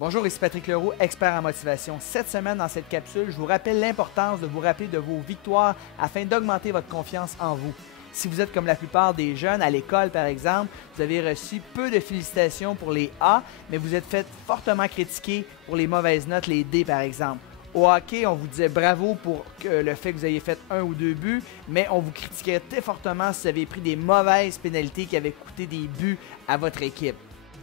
Bonjour, ici Patrick Leroux, expert en motivation. Cette semaine, dans cette capsule, je vous rappelle l'importance de vous rappeler de vos victoires afin d'augmenter votre confiance en vous. Si vous êtes comme la plupart des jeunes, à l'école par exemple, vous avez reçu peu de félicitations pour les A, mais vous êtes fait fortement critiquer pour les mauvaises notes, les D par exemple. Au hockey, on vous disait bravo pour le fait que vous ayez fait 1 ou 2 buts, mais on vous critiquait très fortement si vous avez pris des mauvaises pénalités qui avaient coûté des buts à votre équipe.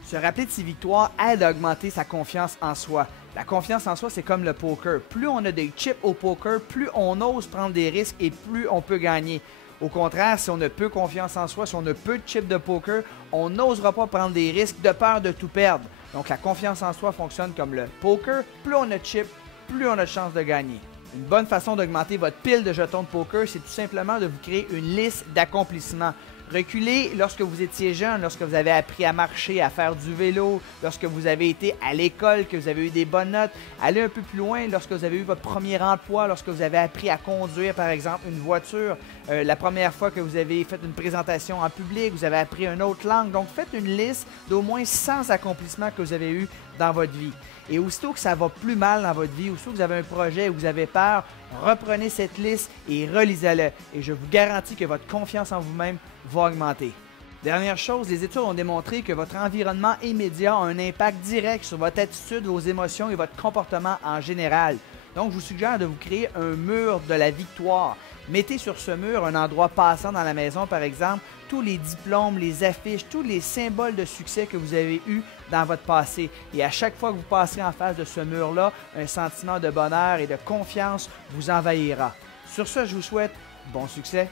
Se rappeler de ses victoires aide à augmenter sa confiance en soi. La confiance en soi, c'est comme le poker. Plus on a des chips au poker, plus on ose prendre des risques et plus on peut gagner. Au contraire, si on a peu confiance en soi, si on a peu de chips de poker, on n'osera pas prendre des risques de peur de tout perdre. Donc la confiance en soi fonctionne comme le poker. Plus on a de chips, plus on a de chances de gagner. Une bonne façon d'augmenter votre pile de jetons de poker, c'est tout simplement de vous créer une liste d'accomplissements. Reculez lorsque vous étiez jeune, lorsque vous avez appris à marcher, à faire du vélo, lorsque vous avez été à l'école, que vous avez eu des bonnes notes. Allez un peu plus loin lorsque vous avez eu votre premier emploi, lorsque vous avez appris à conduire, par exemple, une voiture. La première fois que vous avez fait une présentation en public, vous avez appris une autre langue. Donc, faites une liste d'au moins 100 accomplissements que vous avez eus dans votre vie. Et aussitôt que ça va plus mal dans votre vie, aussitôt que vous avez un projet où vous avez peur, reprenez cette liste et relisez-la. Et je vous garantis que votre confiance en vous-même va augmenter. Dernière chose, les études ont démontré que votre environnement immédiat a un impact direct sur votre attitude, vos émotions et votre comportement en général. Donc, je vous suggère de vous créer un mur de la victoire. Mettez sur ce mur un endroit passant dans la maison, par exemple, tous les diplômes, les affiches, tous les symboles de succès que vous avez eus dans votre passé. Et à chaque fois que vous passerez en face de ce mur-là, un sentiment de bonheur et de confiance vous envahira. Sur ce, je vous souhaite bon succès.